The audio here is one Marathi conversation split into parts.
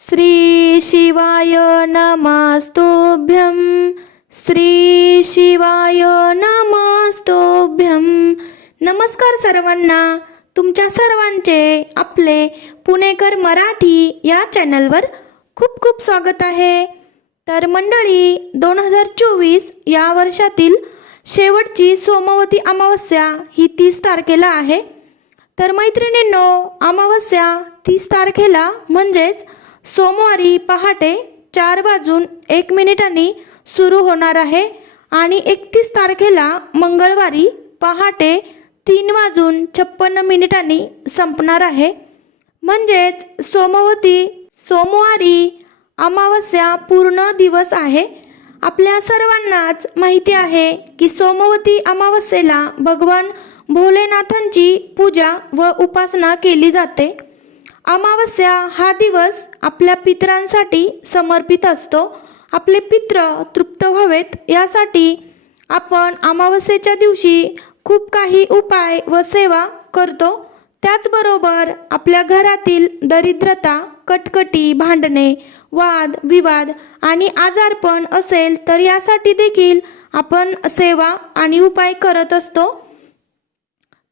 श्री शिवाय नमस्तुभ्यं श्री शिवाय नमस्कार सर्वांना तुमच्या सर्वांचे आपले पुणेकर मराठी या चॅनलवर खूप खूप स्वागत आहे. तर मंडळी दोन हजार चोवीस या वर्षातील शेवटची सोमवती अमावस्या ही तीस तारखेला आहे. तर मैत्रिणींनो अमावस्या तीस तारखेला म्हणजेच सोमवारी पहाटे चार वाजून एक मिनिटांनी सुरू होणार आहे आणि एकतीस तारखेला मंगळवारी पहाटे तीन वाजून छप्पन्न मिनिटांनी संपणार आहे. म्हणजेच सोमवती सोमवारी अमावस्या पूर्ण दिवस आहे. आपल्या सर्वांनाच माहिती आहे की सोमवती अमावस्येला भगवान भोलेनाथांची पूजा व उपासना केली जाते. अमावस्या हा दिवस आपल्या पितरांसाठी समर्पित असतो. आपले पित्र तृप्त व्हावेत यासाठी आपण अमावस्येच्या दिवशी खूप काही उपाय व सेवा करतो. त्याचबरोबर आपल्या घरातील दरिद्रता कटकटी भांडणे वाद विवाद आणि आजारपण असेल तर यासाठी देखील आपण सेवा आणि उपाय करत असतो.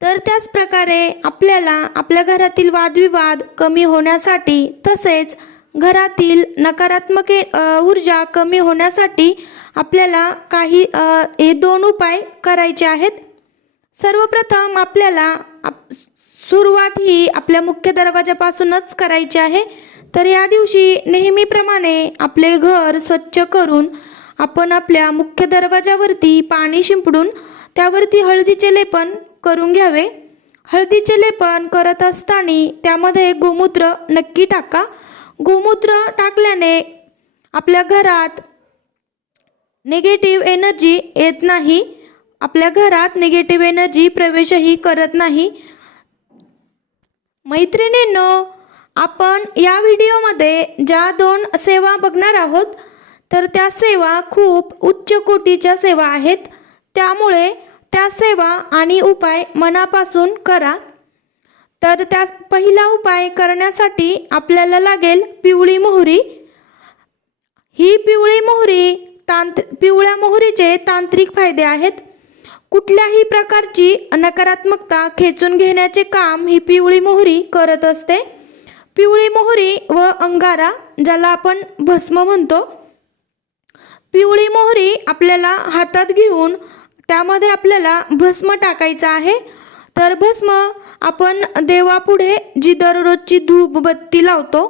तर त्याच प्रकारे आपल्याला आपल्या घरातील वादविवाद कमी होण्यासाठी तसेच घरातील नकारात्मक ऊर्जा कमी होण्यासाठी आपल्याला काही हे दोन उपाय करायचे आहेत. सर्वप्रथम आपल्याला आप- सुरुवात ही आपल्या मुख्य दरवाजापासूनच करायची आहे. तर या दिवशी नेहमीप्रमाणे आपले घर स्वच्छ करून आपण आपल्या मुख्य दरवाजावरती पाणी शिंपडून त्यावरती हळदीचे लेपन करून घ्यावे. हळदीचे लेपन करत असताना त्यामध्ये गोमूत्र नक्की टाका. गोमूत्र टाकल्याने आपल्या घरात निगेटिव्ह एनर्जी येत नाही. आपल्या घरात निगेटिव्ह एनर्जी प्रवेशही करत नाही. मैत्रिणींनो आपण या व्हिडिओमध्ये ज्या दोन सेवा बघणार आहोत तर त्या सेवा खूप उच्च कोटीच्या सेवा आहेत. त्यामुळे त्या सेवा आणि उपाय मनापासून करा. तर त्या पहिला उपाय करण्यासाठी आपल्याला लागेल पिवळी मोहरी. ही पिवळी मोहरी तांत्र पिवळ्या मोहरीचे तांत्रिक फायदे आहेत. कुठल्याही प्रकारची नकारात्मकता खेचून घेण्याचे काम ही पिवळी मोहरी करत असते. पिवळी मोहरी व अंगारा ज्याला आपण भस्म म्हणतो. पिवळी मोहरी आपल्याला हातात घेऊन त्यामध्ये आपल्याला भस्म टाकायचं आहे. तर भस्म आपण देवापुढे जी दररोजची धूप बत्ती लावतो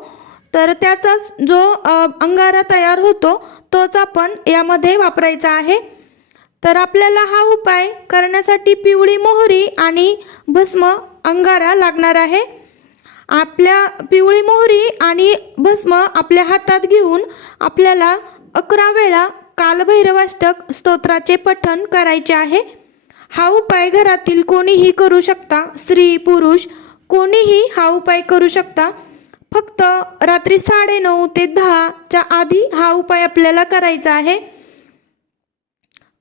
तर त्याचा जो अंगारा तयार होतो तोच आपण यामध्ये वापरायचा आहे. तर आपल्याला हा उपाय करण्यासाठी पिवळी मोहरी आणि भस्म अंगारा लागणार आहे. आपल्या पिवळी मोहरी आणि भस्म आपल्या हातात घेऊन आपल्याला अकरा वेळा कालभैरवाष्टक स्तोत्राचे पठण करायचे आहे. हा उपाय घरातील कोणीही करू शकता. स्त्री पुरुष कोणीही हा उपाय करू शकता. फक्त रात्री साडेनऊ ते दहाच्या आधी हा उपाय आपल्याला करायचा आहे.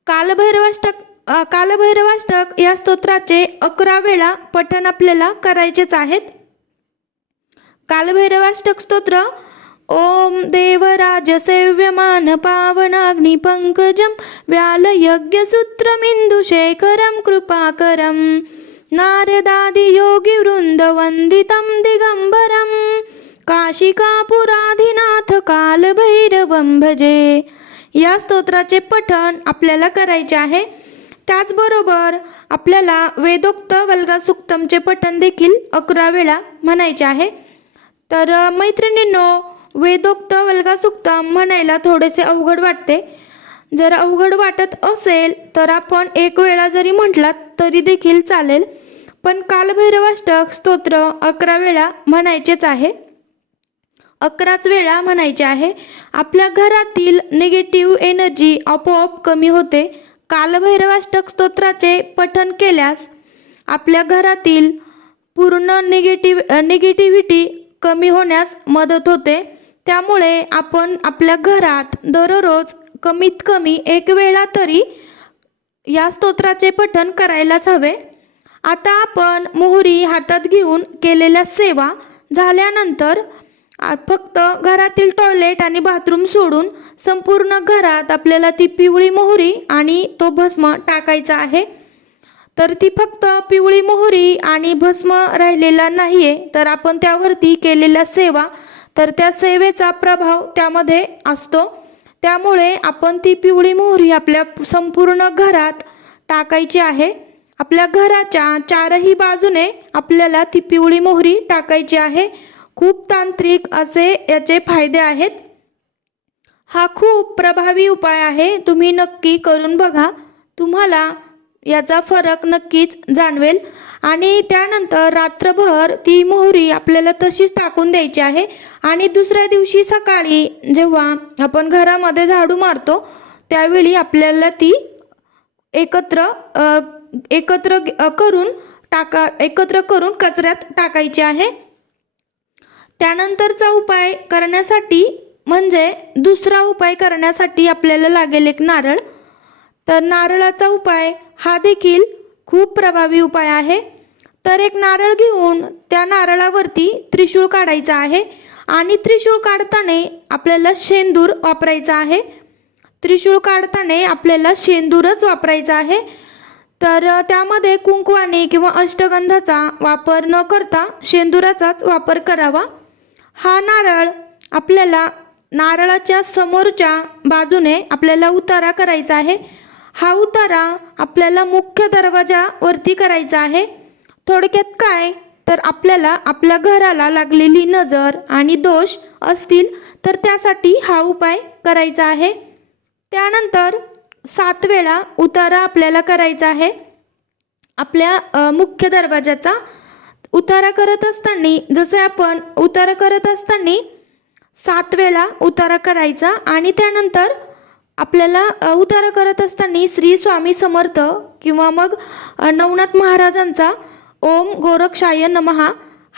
कालभैरवाष्टक कालभैरवाष्टक या स्तोत्राचे अकरा वेळा पठण आपल्याला करायचेच आहेत. कालभैरवाष्टक स्तोत्र ओम देवराज सेव्यमान पावनाग्नि पंकजम व्याल यज्ञ सूत्रमिंदु शेखरम कृपाकरम नारदादि योगी वृंद वंदितम दिगंबरम काशिकापुराधिनाथ कालभैरवं भजे। या स्तोत्राचे पठण आपल्याला करायचे आहे। त्याचबरोबर आपल्याला वेदोक्त वल्गा सुक्तमचे पठण देखील अकरा वेळा म्हणायचे आहे। तर मैत्रिणींनो वेदोक्त वल्गासुक्तम म्हणायला थोडेसे अवघड वाटते. जर अवघड वाटत असेल तर आपण एक वेळा जरी म्हटलात तरी देखील चालेल. पण कालभैरवाष्टक स्तोत्र अकरा वेळा म्हणायचेच आहे. अकराच वेळा म्हणायचे आहे. आपल्या घरातील निगेटिव्ह एनर्जी आपोआप कमी होते. कालभैरवाष्टक स्तोत्राचे पठण केल्यास आपल्या घरातील पूर्ण निगेटिव्ह निगेटिव्हिटी कमी होण्यास मदत होते. त्यामुळे आपण आपल्या घरात दररोज कमीत कमी एक वेळा तरी या स्तोत्राचे पठण करायलाच हवे. आता आपण मोहरी हातात घेऊन केलेल्या सेवा झाल्यानंतर फक्त घरातील टॉयलेट आणि बाथरूम सोडून संपूर्ण घरात आपल्याला ती पिवळी मोहरी आणि तो भस्म टाकायचा आहे. तर ती फक्त पिवळी मोहरी आणि भस्म राहिलेला नाहीये तर आपण त्यावरती केलेल्या सेवा तर त्या सेवेचा प्रभाव त्यामध्ये असतो. त्यामुळे आपण ती पिवळी मोहरी आपल्या संपूर्ण घरात टाकायची आहे. आपल्या घराच्या चारही बाजूने आपल्याला ती पिवळी मोहरी टाकायची आहे. खूप तांत्रिक असे याचे फायदे आहेत. हा खूप प्रभावी उपाय आहे. तुम्ही नक्की करून बघा. तुम्हाला याचा फरक नक्कीच जाणवेल. आणि त्यानंतर रात्रभर ती मोहरी आपल्याला तशीच टाकून द्यायची आहे. आणि दुसऱ्या दिवशी सकाळी जेव्हा आपण घरामध्ये झाडू मारतो त्यावेळी आपल्याला ती एकत्र एकत्र करून टाका एकत्र करून कचऱ्यात टाकायची आहे. त्यानंतरचा उपाय करण्यासाठी म्हणजे दुसरा उपाय करण्यासाठी आपल्याला लागेल एक नारळ. तर नारळाचा उपाय हा देखील खूप प्रभावी उपाय आहे. तर एक नारळ घेऊन त्या नारळावरती त्रिशूळ काढायचा आहे आणि त्रिशूळ काढताना आपल्याला शेंदूर वापरायचा आहे. त्रिशूळ काढताना आपल्याला शेंदूरच वापरायचा आहे. तर त्यामध्ये कुंकवाने किंवा अष्टगंधाचा वापर न करता शेंदुराचाच वापर करावा. हा नारळ आपल्याला नारळाच्या समोरच्या बाजूने आपल्याला उतारा करायचा आहे. हा उतारा आपल्याला मुख्य दरवाजावरती करायचा आहे. थोडक्यात काय? तर आपल्याला आपल्या घराला लागलेली नजर आणि दोष असतील तर त्यासाठी हा उपाय करायचा आहे. त्यानंतर सात वेळा उतारा आपल्याला करायचा आहे. आपल्या मुख्य दरवाजाचा उतारा करत असताना जसे आपण उतारा करत असताना सात वेळा उतारा करायचा आणि त्यानंतर आपल्याला उतारा करत असताना श्री स्वामी समर्थ किंवा मग नवनाथ महाराजांचा ओम गोरक्षाय नमहा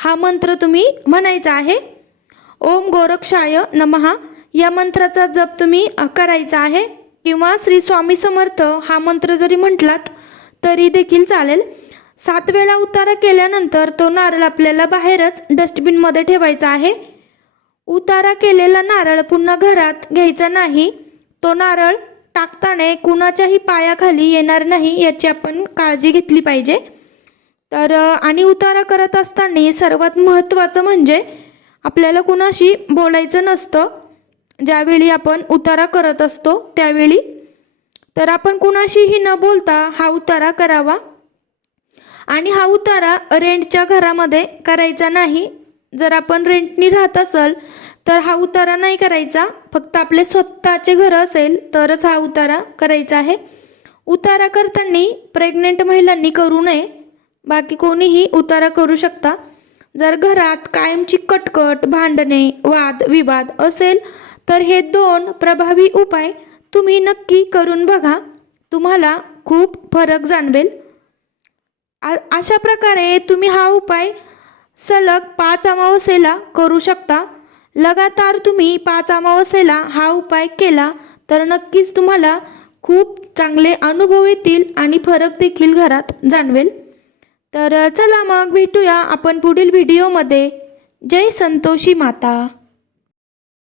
हा मंत्र तुम्ही म्हणायचा आहे. ओम गोरक्षाय नमहा या मंत्राचा जप तुम्ही करायचा आहे. किंवा श्री स्वामी समर्थ हा मंत्र जरी म्हटलात तरी देखील चालेल. सात वेळा उतारा केल्यानंतर तो नारळ आपल्याला बाहेरच डस्टबिनमध्ये ठेवायचा आहे. उतारा केलेला नारळ पुन्हा घरात घ्यायचा नाही. तो नारळ टाकताना कुणाच्याही पायाखाली येणार नाही याची आपण काळजी घेतली पाहिजे. तर आणि उतारा करत असताना सर्वात महत्त्वाचं म्हणजे आपल्याला कुणाशी बोलायचं नसतं. ज्यावेळी आपण उतारा करत असतो त्यावेळी. तर आपण कुणाशीही न बोलता हा उतारा करावा. आणि हा उतारा रेंटच्या घरामध्ये करायचा नाही. जर आपण रेंटनी राहत असेल तर हा उतारा नाही करायचा. फक्त आपले स्वतःचे घर असेल तरच हा उतारा करायचा आहे. उतारा करताना प्रेग्नेंट महिलांनी करू नये. बाकी कोणीही उतारा करू शकता. जर घरात कायमची कटकट भांडणे वाद विवाद असेल तर हे दोन प्रभावी उपाय तुम्ही नक्की करून बघा. तुम्हाला खूप फरक जाणवेल. आ- अशा प्रकारे तुम्ही हा उपाय सलग पाच अमावस्येला करू शकता. लगातार तुम्ही पाच अमावस्येला हा उपाय केला तर नक्कीच तुम्हाला खूप चांगले अनुभव येतील आणि फरक देखील घरात जाणवेल. तर चला मग भेटूया आपण पुढील व्हिडिओमध्ये जय संतोषी माता.